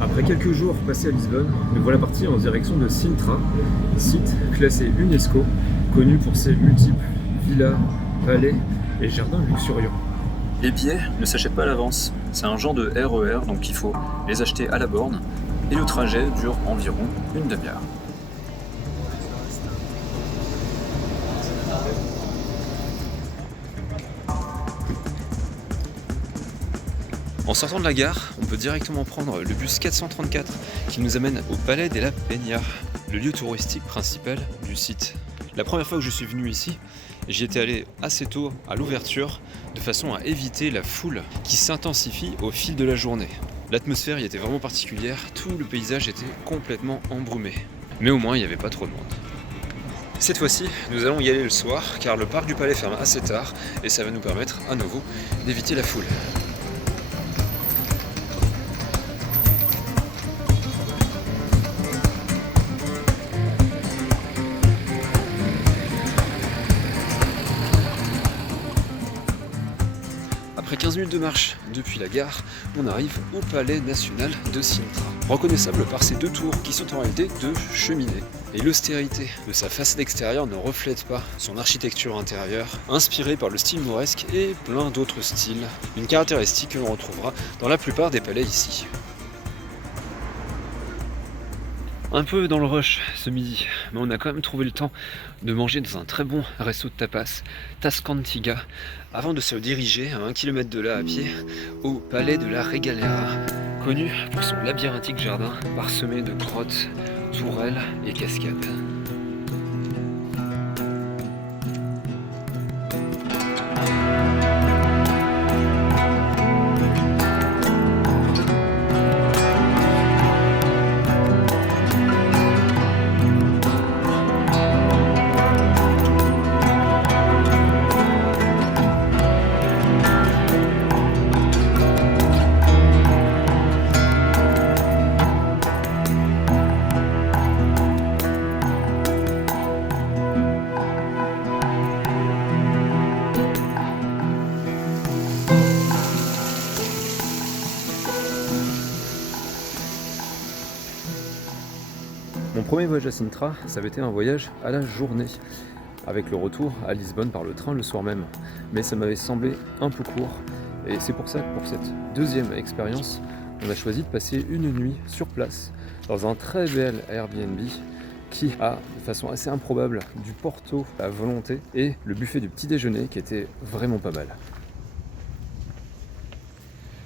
Après quelques jours passés à Lisbonne, nous voilà partis en direction de Sintra, site classé UNESCO, connu pour ses multiples villas, palais et jardins luxuriants. Les billets ne s'achètent pas à l'avance, c'est un genre de RER, donc il faut les acheter à la borne, et le trajet dure environ une demi-heure. En sortant de la gare, on peut directement prendre le bus 434 qui nous amène au Palais de la Peña, le lieu touristique principal du site. La première fois que je suis venu ici, j'y étais allé assez tôt à l'ouverture, de façon à éviter la foule qui s'intensifie au fil de la journée. L'atmosphère y était vraiment particulière, tout le paysage était complètement embrumé. Mais au moins, il n'y avait pas trop de monde. Cette fois-ci, nous allons y aller le soir, car le parc du Palais ferme assez tard, et ça va nous permettre à nouveau d'éviter la foule. Après 15 minutes de marche depuis la gare, on arrive au Palais national de Sintra. Reconnaissable par ses deux tours qui sont en réalité deux cheminées. Et l'austérité de sa façade extérieure ne reflète pas son architecture intérieure, inspirée par le style mauresque et plein d'autres styles. Une caractéristique que l'on retrouvera dans la plupart des palais ici. Un peu dans le rush ce midi, mais on a quand même trouvé le temps de manger dans un très bon resto de tapas, Tascantiga, avant de se diriger à 1 km de là à pied au Palais de la Regalera, connu pour son labyrinthique jardin parsemé de grottes, tourelles et cascades. Mon premier voyage à Sintra, ça avait été un voyage à la journée, avec le retour à Lisbonne par le train le soir même. Mais ça m'avait semblé un peu court, et c'est pour ça que pour cette deuxième expérience, on a choisi de passer une nuit sur place, dans un très bel Airbnb, qui a, de façon assez improbable, du porto à volonté, et le buffet du petit déjeuner qui était vraiment pas mal.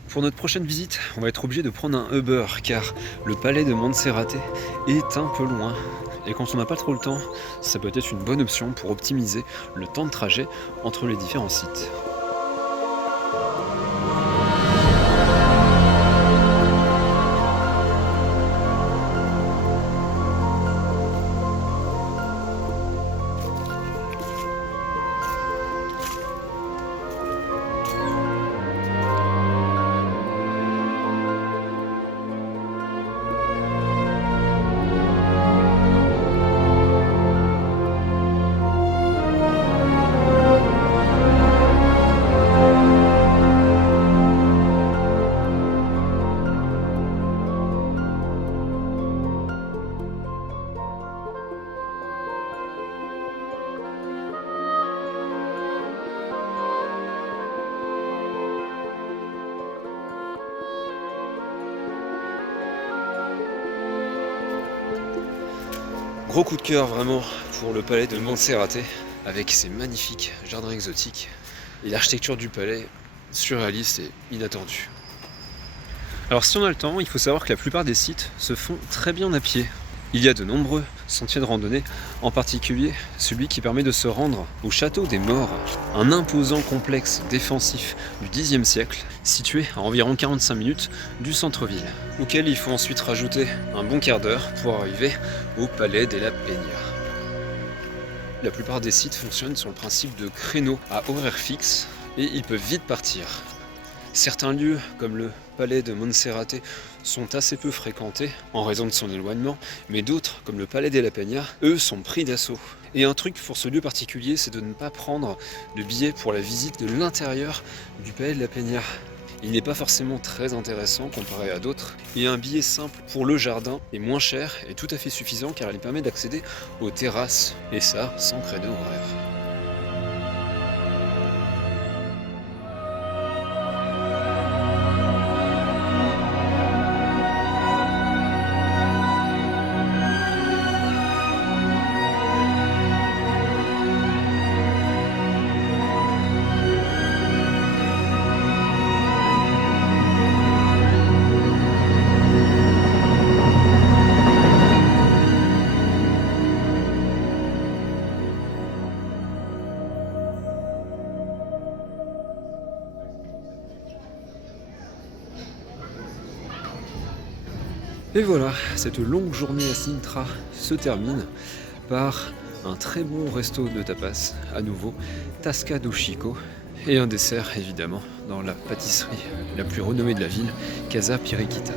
Pour notre prochaine visite, on va être obligé de prendre un Uber car le palais de Monserrate est un peu loin. Et quand on n'a pas trop le temps, ça peut être une bonne option pour optimiser le temps de trajet entre les différents sites. Gros coup de cœur vraiment pour le palais de Monserrate avec ses magnifiques jardins exotiques et l'architecture du palais surréaliste et inattendue. Alors si on a le temps, il faut savoir que la plupart des sites se font très bien à pied. Il y a de nombreux sentiers de randonnée, en particulier celui qui permet de se rendre au château des Morts, un imposant complexe défensif du Xe siècle, situé à environ 45 minutes du centre-ville, auquel il faut ensuite rajouter un bon quart d'heure pour arriver au Palais de la Peña. La plupart des sites fonctionnent sur le principe de créneaux à horaire fixe et ils peuvent vite partir. Certains lieux, comme le palais de Monserrate, sont assez peu fréquentés en raison de son éloignement, mais d'autres, comme le palais de la Peña, eux sont pris d'assaut. Et un truc pour ce lieu particulier, c'est de ne pas prendre de billet pour la visite de l'intérieur du palais de la Peña. Il n'est pas forcément très intéressant comparé à d'autres, et un billet simple pour le jardin est moins cher et tout à fait suffisant car il permet d'accéder aux terrasses, et ça sans créneau horaire. Et voilà, cette longue journée à Sintra se termine par un très bon resto de tapas, à nouveau, Tasca do Chico, et un dessert évidemment dans la pâtisserie la plus renommée de la ville, Casa Piriquita.